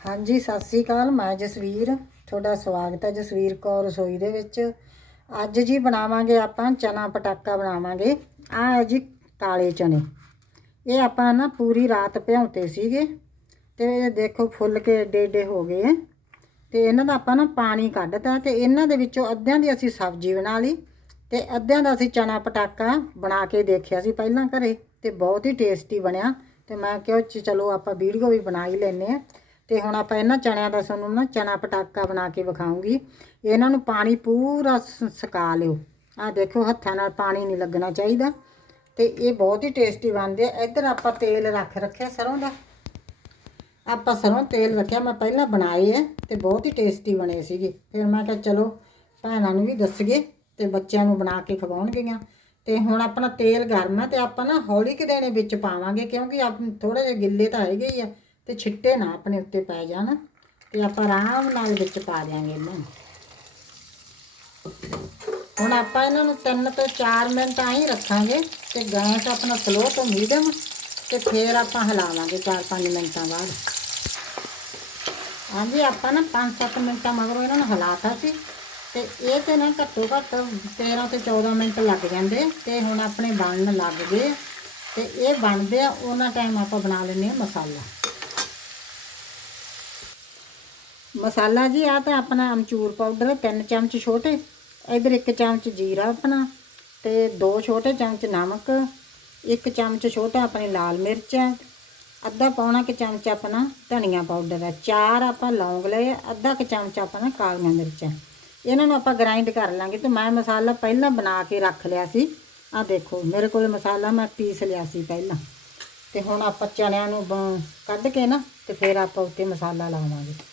ਹਾਂਜੀ, ਸਤਿ ਸ੍ਰੀ ਅਕਾਲ, ਮੈਂ ਜਸਵੀਰ। ਤੁਹਾਡਾ ਸਵਾਗਤ ਹੈ ਜਸਵੀਰ ਕੌਰ ਰਸੋਈ ਦੇ ਵਿੱਚ। ਅੱਜ ਜੀ ਬਣਾਵਾਂਗੇ ਆਪਾਂ ਚਨਾ ਪਟਾਕਾ ਬਣਾਵਾਂਗੇ। ਆਹ ਹੈ ਜੀ ਕਾਲੇ ਚਨੇ। ਇਹ ਆਪਾਂ ਨਾ ਪੂਰੀ ਰਾਤ ਭਿਉਂਤੇ ਸੀਗੇ ਤੇ ਇਹ ਦੇਖੋ ਫੁੱਲ ਕੇ ਏਡੇ ਏਡੇ ਹੋ ਗਏ ਹੈ ਤੇ ਇਹਨਾਂ ਦਾ ਆਪਾਂ ਨਾ ਪਾਣੀ ਕੱਢਤਾ ਤੇ ਇਹਨਾਂ ਦੇ ਵਿੱਚੋਂ ਅੱਧਿਆਂ ਦੀ ਅਸੀਂ ਸਬਜ਼ੀ ਬਣਾ ਲਈ ਤੇ ਅੱਧਿਆਂ ਦਾ ਅਸੀਂ ਚਨਾ ਪਟਾਕਾ ਬਣਾ ਕੇ ਦੇਖਿਆ ਸੀ ਪਹਿਲਾਂ ਘਰੇ ਤੇ ਬਹੁਤ ਹੀ ਟੇਸਟੀ ਬਣਿਆ ਤੇ ਮੈਂ ਕਿਹਾ ਚਲੋ ਆਪਾਂ ਵੀਡੀਓ ਵੀ ਬਣਾ ਹੀ ਲੈਨੇ ਆ ਤੇ ਹੁਣ ਆਪਾਂ ਇਹਨਾਂ ਚਣਿਆਂ ਦਾ ਤੁਹਾਨੂੰ ਨਾ ਚਣਾ ਪਟਾਕਾ ਬਣਾ ਕੇ ਵਿਖਾਉਂਗੀ। ਇਹਨਾਂ ਨੂੰ ਪਾਣੀ ਪੂਰਾ ਸ- ਸੁਕਾ ਲਿਓ। ਆਹ ਦੇਖੋ ਹੱਥਾਂ ਨਾਲ ਪਾਣੀ ਨਹੀਂ ਲੱਗਣਾ ਚਾਹੀਦਾ। ਤੇ ਇਹ ਬਹੁਤ ਹੀ ਟੇਸਟੀ ਬਣਦੇ ਆ। ਇੱਧਰ ਆਪਾਂ ਤੇਲ ਰੱਖ ਰੱਖਿਆ ਸਰੋਂ ਦਾ। ਆਪਾਂ ਸਰੋਂ ਤੇਲ ਰੱਖਿਆ, ਮੈਂ ਪਹਿਲਾਂ ਬਣਾਏ ਆ ਤੇ ਬਹੁਤ ਹੀ ਟੇਸਟੀ ਬਣੇ ਸੀਗੇ। ਫਿਰ ਮੈਂ ਕਿਹਾ ਚਲੋ ਭੈਣਾਂ ਨੂੰ ਵੀ ਦੱਸਗੇ ਤੇ ਬੱਚਿਆਂ ਨੂੰ ਬਣਾ ਕੇ ਖਵਾਉਣਗੀਆਂ। ਤੇ ਹੁਣ ਆਪਣਾ ਤੇਲ ਗਰਮ ਆ ਤੇ ਆਪਾਂ ਨਾ ਹੌਲੀ ਕਿ ਦੇਣੇ ਵਿੱਚ ਪਾਵਾਂਗੇ ਕਿਉਂਕਿ ਆਪ ਥੋੜੇ ਜਿਹਾ ਗਿੱਲੇ ਤਾਂ ਹੈਗੇ ਹੀ ਆ। ਤੇ ਛਿੱਟੇ ਨਾ ਆਪਣੇ ਉੱਤੇ ਪੈ ਜਾਣ ਤੇ ਆਪਾਂ ਆਰਾਮ ਨਾਲ ਵਿੱਚ ਪਾ ਦਿਆਂਗੇ ਇਹਨਾਂ। ਨੂੰ ਹੁਣ ਆਪਾਂ ਇਹਨਾਂ ਨੂੰ 3 ਤੋਂ 4 ਮਿੰਟ ਆਹੀ ਰੱਖਾਂਗੇ ਤੇ ਗੈਸ ਆਪਣਾ ਸਲੋ ਤੋਂ ਮੀਡੀਅਮ ਤੇ ਫੇਰ ਆਪਾਂ ਹਿਲਾਵਾਂਗੇ 4-5 ਮਿੰਟਾਂ ਬਾਅਦ। ਹਾਂਜੀ, ਆਪਾਂ ਨਾ 5-7 ਮਿੰਟਾਂ ਮਗਰੋਂ ਇਹਨਾਂ ਨੂੰ ਹਿਲਾਤਾ ਸੀ ਤੇ ਇਹ ਤੇ ਨਾ ਘੱਟੋ ਘੱਟ 13 ਤੇ 14 ਮਿੰਟ ਲੱਗ ਜਾਂਦੇ ਤੇ ਹੁਣ ਆਪਣੇ ਬਣਨ ਲੱਗ ਗਏ ਤੇ ਇਹ ਬਣਦੇ ਆ, ਉਹਨਾਂ ਟਾਈਮ ਆਪਾਂ ਬਣਾ ਲੈਂਦੇ ਆ ਮਸਾਲਾ। ਮਸਾਲਾ ਜੀ ਆ ਤਾਂ ਆਪਣਾ ਅਮਚੂਰ ਪਾਊਡਰ ਤਿੰਨ ਚਮਚ ਛੋਟੇ, ਇਧਰ ਇੱਕ ਚਮਚ ਜੀਰਾ ਆਪਣਾ ਤੇ ਦੋ ਛੋਟੇ ਚਮਚ ਨਮਕ, ਇੱਕ ਚਮਚ ਛੋਟਾ ਆਪਣੀ ਲਾਲ ਮਿਰਚ ਹੈ ਅੱਧਾ ਪੌਣਾ ਕੁ ਚਮਚ ਆਪਣਾ ਧਨੀਆ ਪਾਊਡਰ ਹੈ ਚਾਰ ਆਪਾਂ ਲੌਂਗ ਲਏ ਅੱਧਾ ਕੁ ਚਮਚ ਆਪਣਾ ਕਾਲੀਆਂ ਮਿਰਚਾਂ। ਇਹਨਾਂ ਨੂੰ ਆਪਾਂ ਗ੍ਰਾਈਂਡ ਕਰ ਲਾਂਗੇ ਤੇ ਮੈਂ ਮਸਾਲਾ ਪਹਿਲਾਂ ਬਣਾ ਕੇ ਰੱਖ ਲਿਆ ਸੀ। ਆ ਦੇਖੋ, ਮੇਰੇ ਕੋਲ ਮਸਾਲਾ ਮੈਂ ਪੀਸ ਲਿਆ ਸੀ ਪਹਿਲਾਂ। ਤੇ ਹੁਣ ਆਪਾਂ ਚਣਿਆਂ ਨੂੰ ਬ- ਕੱਢ ਕੇ ਨਾ, ਤੇ ਫਿਰ ਆਪਾਂ ਉੱਤੇ ਮਸਾਲਾ ਲਾਵਾਂਗੇ।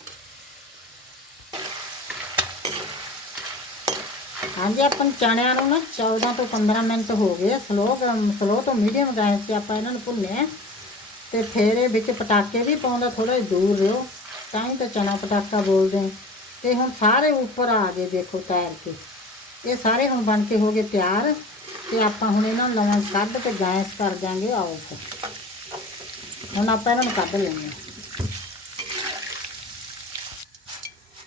ਹਾਂਜੀ, ਆਪਾਂ ਚਣਿਆਂ ਨੂੰ ਨਾ 14 ਤੋਂ 15 ਮਿੰਟ ਹੋ ਗਏ ਸਲੋ ਸਲੋ ਤੋਂ ਮੀਡੀਅਮ ਗੈਸ ਤੇ ਆਪਾਂ ਇਹਨਾਂ ਨੂੰ ਭੁੰਨੇ ਤੇ ਫਿਰ ਇਹ ਵਿੱਚ ਪਟਾਕੇ ਵੀ ਪਾਉਂਦਾ ਥੋੜਾ ਦੂਰ ਰਿਓ। ਤਾਂ ਹੀ ਤਾਂ ਚਣਾ ਪਟਾਕਾ ਬੋਲਦੇ ਨੇ ਤੇ ਹੁਣ ਸਾਰੇ ਉੱਪਰ ਆ ਗਏ, ਦੇਖੋ ਤੈਰ ਕੇ। ਇਹ ਸਾਰੇ ਹੁਣ ਬਣ ਕੇ ਹੋ ਗਏ ਤਿਆਰ। ਤੇ ਆਪਾਂ ਹੁਣ ਇਹਨਾਂ ਨੂੰ ਲਵਾਂ ਕੱਢ ਕੇ ਗੈਸ ਕਰ ਦਾਂਗੇ ਆਓ। ਹੁਣ ਆਪਾਂ ਇਹਨਾਂ ਨੂੰ ਕੱਢ ਲੈਂਦੇ ਹਾਂ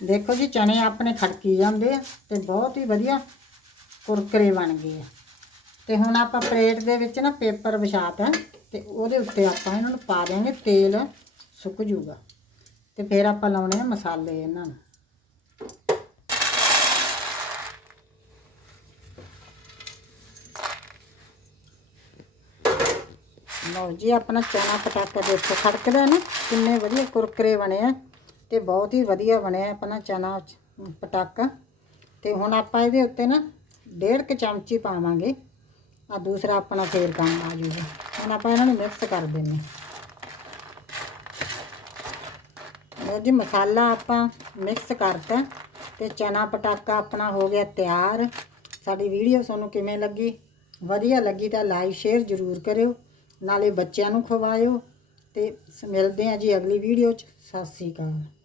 ਦੇਖੋ ਜੀ, ਚਨੇ ਆਪਣੇ ਖੜਕੀ ਜਾਂਦੇ ਆ ਤੇ ਬਹੁਤ ਹੀ ਵਧੀਆ ਕੁਰਕਰੇ ਬਣ ਗਏ ਆ। ਤੇ ਹੁਣ ਆਪਾਂ ਪਲੇਟ ਦੇ ਵਿੱਚ ਨਾ ਪੇਪਰ ਵਿਛਾਤਾ ਤੇ ਉਹਦੇ ਉੱਤੇ ਆਪਾਂ ਇਹਨਾਂ ਨੂੰ ਪਾ ਦਿਆਂਗੇ, ਤੇਲ ਸੁੱਕ ਜੂਗਾ ਤੇ ਫਿਰ ਆਪਾਂ ਲਾਉਣੇ ਆ ਮਸਾਲੇ ਇਹਨਾਂ ਨੂੰ। ਲਓ ਜੀ, ਆਪਣਾ ਚਨਾ ਪਟਾਕਾ ਦੇਖੋ, ਖੜਕਦਾ ਨਾ, ਕਿੰਨੇ ਵਧੀਆ ਕੁਰਕਰੇ ਬਣੇ ਆ। ਤੇ ਬਹੁਤ ਹੀ ਵਧੀਆ ਬਣਿਆ ਆਪਣਾ ਚਨਾ ਪਟਾਕਾ। ਤੇ ਹੁਣ ਆਪਾਂ ਇਹਦੇ ਉੱਤੇ ਨਾ ਡੇਢ ਕੁ ਚਮਚੀ ਪਾਵਾਂਗੇ। ਆ ਦੂਸਰਾ ਆਪਣਾ ਫੇਰ ਕੰਮ ਆ ਜੂਗਾ ਹੁਣ ਆਪਾਂ ਇਹਨਾਂ ਨੂੰ ਮਿਕਸ ਕਰ ਦਿੰਨੇ ਲਓ ਜੀ, ਮਸਾਲਾ ਆਪਾਂ ਮਿਕਸ ਕਰਤਾ। ਤੇ ਚਨਾ ਪਟਾਕਾ ਆਪਣਾ ਹੋ ਗਿਆ ਤਿਆਰ। ਸਾਡੀ ਵੀਡੀਓ ਤੁਹਾਨੂੰ ਕਿਵੇਂ ਲੱਗੀ? ਵਧੀਆ ਲੱਗੀ ਤਾਂ ਲਾਈਕ, ਸ਼ੇਅਰ ਜ਼ਰੂਰ ਕਰਿਓ। ਨਾਲੇ ਬੱਚਿਆਂ ਨੂੰ ਖਵਾਇਓ। ਤੇ ਮਿਲਦੇ ਹਾਂ ਜੀ ਅਗਲੀ ਵੀਡੀਓ 'ਚ। ਸਤਿ ਸ੍ਰੀ ਅਕਾਲ।